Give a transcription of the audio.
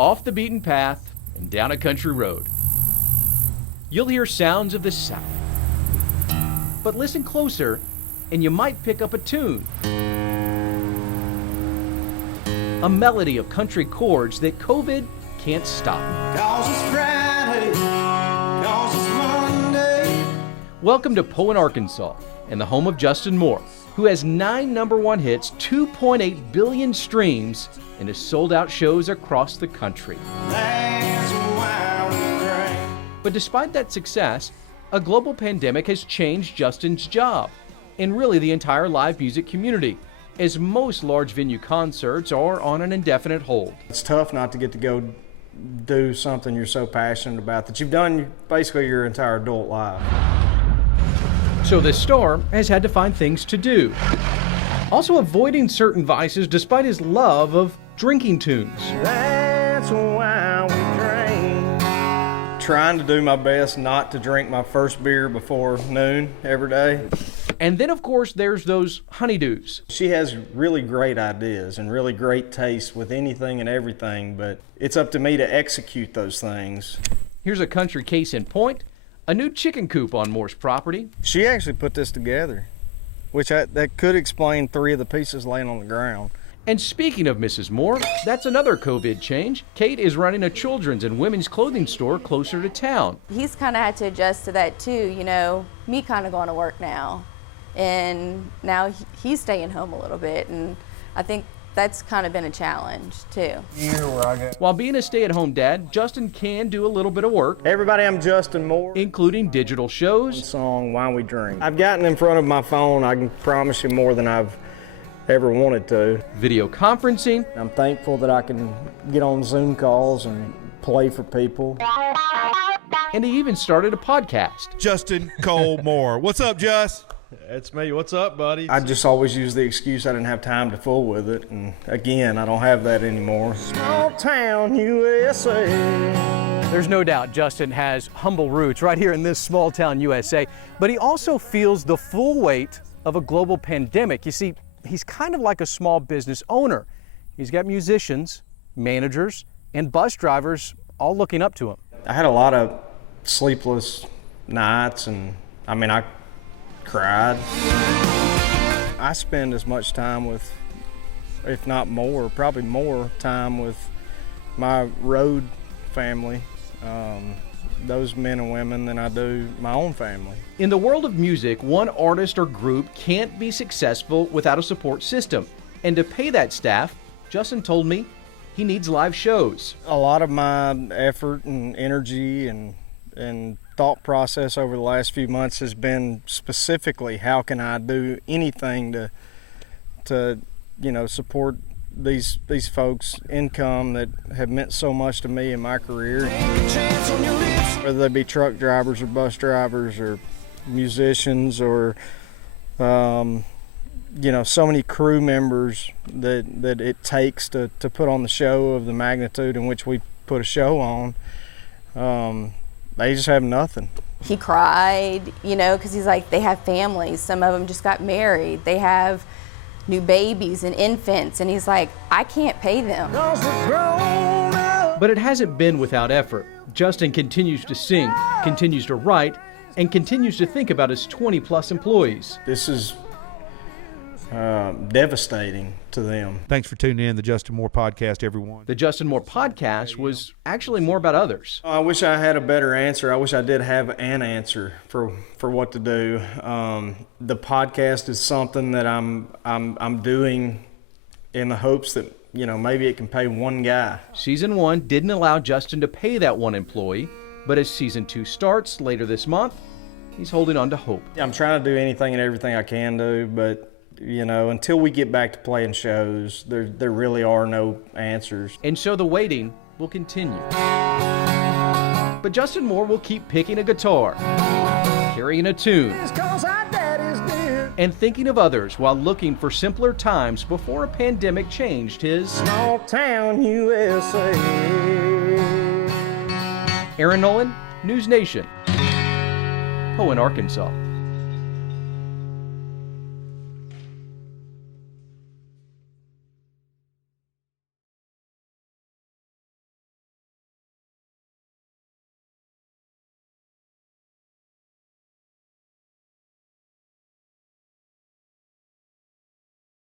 off the beaten path and down a country road. You'll hear sounds of the South. But listen closer and you might pick up a tune. A melody of country chords that COVID can't stop. 'Cause it's Friday, 'cause it's Monday. Welcome to Poe in Arkansas, and the home of Justin Moore, who has 9 #1 hits, 2.8 billion streams, and has sold out shows across the country. That's why we drink. But despite that success, a global pandemic has changed Justin's job, and really the entire live music community, as most large venue concerts are on an indefinite hold. It's tough not to get to go do something you're so passionate about that you've done basically your entire adult life. So this star has had to find things to do. Also avoiding certain vices despite his love of drinking tunes. That's why we drink. Trying to do my best not to drink my first beer before noon every day. And then, of course, there's those honeydews. She has really great ideas and really great taste with anything and everything, but it's up to me to execute those things. Here's a country case in point, a new chicken coop on Moore's property. She actually put this together, that could explain 3 of the pieces laying on the ground. And speaking of Mrs. Moore, that's another COVID change. Kate is running a children's and women's clothing store closer to town. He's kind of had to adjust to that too, me kind of going to work now. And now he's staying home a little bit, and I think that's kind of been a challenge too. While being a stay-at-home dad, Justin can do a little bit of work. Everybody, I'm Justin Moore. Including digital shows. Song, Why We Drink. I've gotten in front of my phone, I can promise you, more than I've ever wanted to. Video conferencing. I'm thankful that I can get on Zoom calls and play for people. And he even started a podcast. Justin Cole Moore. What's up, Just? It's me. What's up, buddy? I just always use the excuse I didn't have time to fool with it, and again, I don't have that anymore. Small town USA. There's no doubt Justin has humble roots right here in this small town USA, but he also feels the full weight of a global pandemic. You see, he's kind of like a small business owner. He's got musicians, managers, and bus drivers all looking up to him. I had a lot of sleepless nights, and I cried. I spend as much time with, if not more, probably more time with my road family, those men and women, than I do my own family. In the world of music, one artist or group can't be successful without a support system. And to pay that staff, Justin told me he needs live shows. A lot of my effort and energy and thought process over the last few months has been specifically how can I do anything to support these folks' income that have meant so much to me in my career. Whether they be truck drivers or bus drivers or musicians or so many crew members that it takes to put on the show of the magnitude in which we put a show on. They just have nothing. He cried, because he's like, they have families. Some of them just got married. They have new babies and infants, and he's like, I can't pay them. But it hasn't been without effort. Justin continues to sing, continues to write, and continues to think about his 20-plus employees. This is devastating to them. Thanks for tuning in to the Justin Moore Podcast, everyone. The Justin Moore Podcast was actually more about others. I wish I had a better answer. I wish I did have an answer for what to do. The podcast is something that I'm doing in the hopes that maybe it can pay one guy. Season 1 didn't allow Justin to pay that one employee, but as Season 2 starts later this month, he's holding on to hope. I'm trying to do anything and everything I can do, but until we get back to playing shows, there really are no answers. And so the waiting will continue. But Justin Moore will keep picking a guitar, carrying a tune, and thinking of others while looking for simpler times before a pandemic changed his small town USA. Aaron Nolan, News Nation, Poe in Arkansas.